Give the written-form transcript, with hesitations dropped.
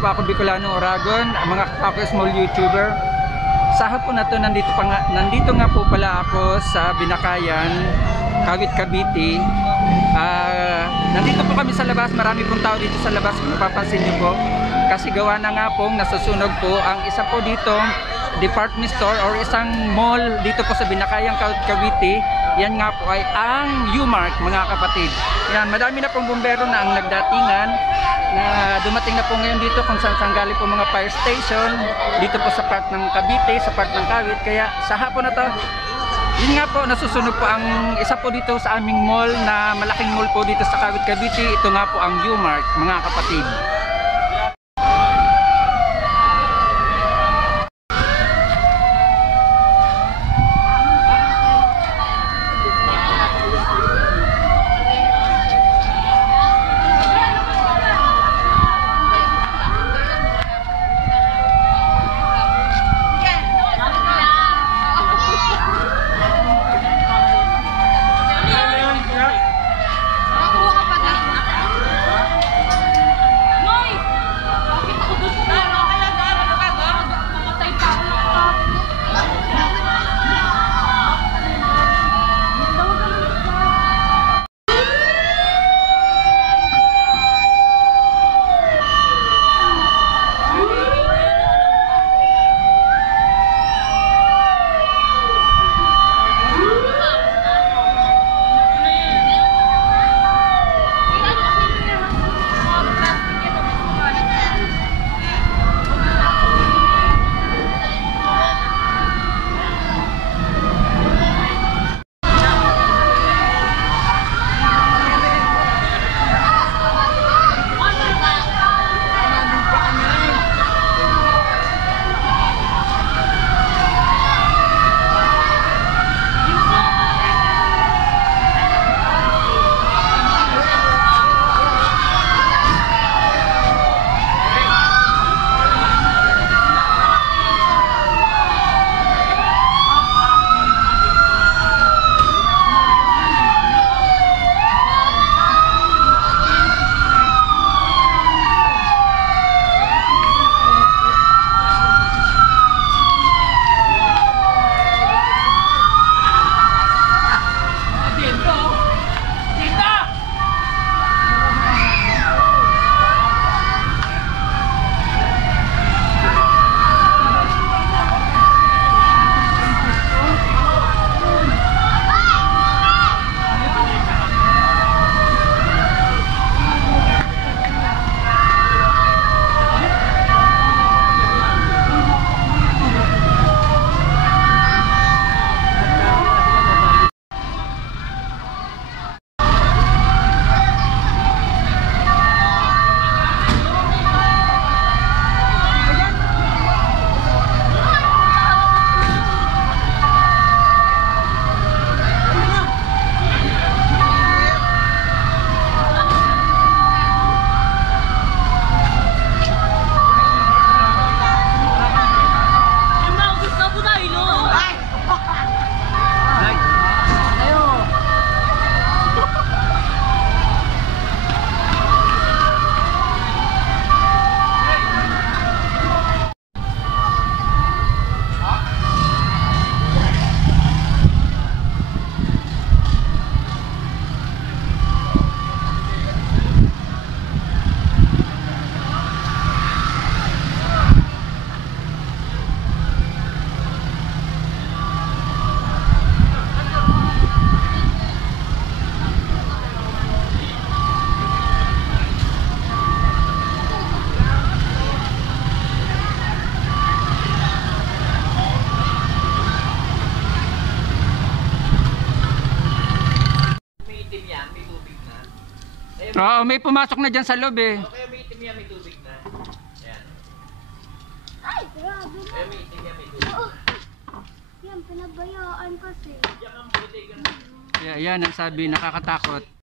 po ako, Bicolano Oragon, mga kapwa small YouTuber. Sa hapon na to, nandito nga po pala ako sa Binakayan, Kawit, Cavite. Nandito po kami sa labas, marami pong tao dito sa labas kung napapansin nyo po. Kasi gawa na nga pong nasusunog po ang isa po dito department store or isang mall dito po sa Binakayan, Kawit, Cavite. Yan nga po ay ang U-Mart, mga kapatid. Yan, madami na pong bumbero na ang nagdatingan na dumating na po ngayon dito kung saan galing po mga fire station dito po sa part ng Cavite, sa part ng Kawit. Kaya sa hapon na to, yun nga po, nasusunog po ang isa po dito sa aming mall na malaking mall po dito sa Kawit, Cavite. Ito nga po ang U-Mart, mga kapatid. Oo, may pumasok na dyan sa loob eh. Okay, may itim yan, may tubig na. Ayan. Ay, grabe na. May itim yan, may tubig na. Yan, pinabayaan kasi. Yan ang buti. Yan ang sabi, nakakatakot.